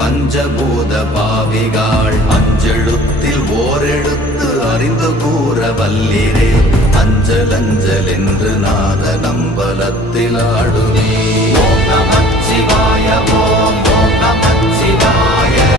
பஞ்சபூத பாவிகாள் அஞ்செழுத்தில் ஓரெழுத்து அறிந்து கூற வல்லிரே அஞ்சலஞ்சல் என்று நாத நம்பலத்தில் ஆடுவே